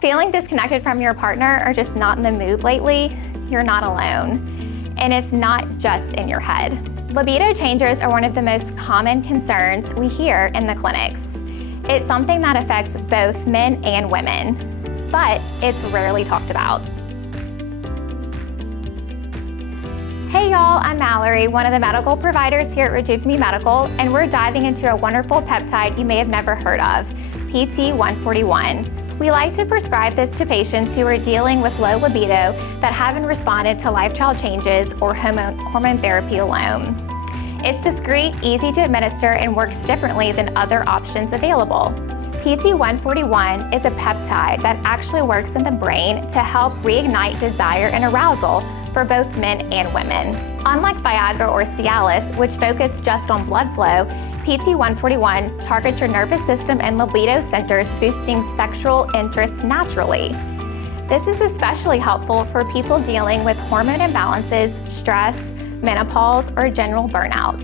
Feeling disconnected from your partner or just not in the mood lately? You're not alone. And it's not just in your head. Libido changes are one of the most common concerns we hear in the clinics. It's something that affects both men and women, but it's rarely talked about. Hey y'all, I'm Mallory, one of the medical providers here at Rejuvime Medical, and we're diving into a wonderful peptide you may have never heard of, PT141. We like to prescribe this to patients who are dealing with low libido that haven't responded to lifestyle changes or hormone therapy alone. It's discreet, easy to administer, and works differently than other options available. PT141 is a peptide that actually works in the brain to help reignite desire and arousal for both men and women. Unlike Viagra or Cialis, which focus just on blood flow, PT141 targets your nervous system and libido centers, boosting sexual interest naturally. This is especially helpful for people dealing with hormone imbalances, stress, menopause, or general burnout.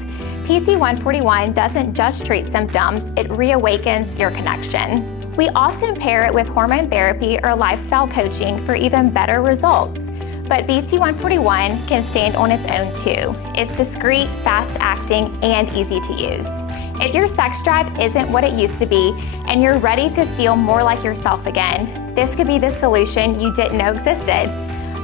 PT141 doesn't just treat symptoms, it reawakens your connection. We often pair it with hormone therapy or lifestyle coaching for even better results. But PT141 can stand on its own too. It's discreet, fast-acting, and easy to use. If your sex drive isn't what it used to be, and you're ready to feel more like yourself again, this could be the solution you didn't know existed.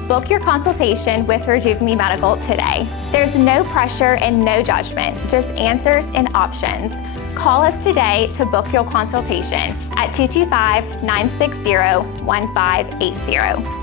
Book your consultation with Rejuvime Medical today. There's no pressure and no judgment, just answers and options. Call us today to book your consultation at 225-960-1580.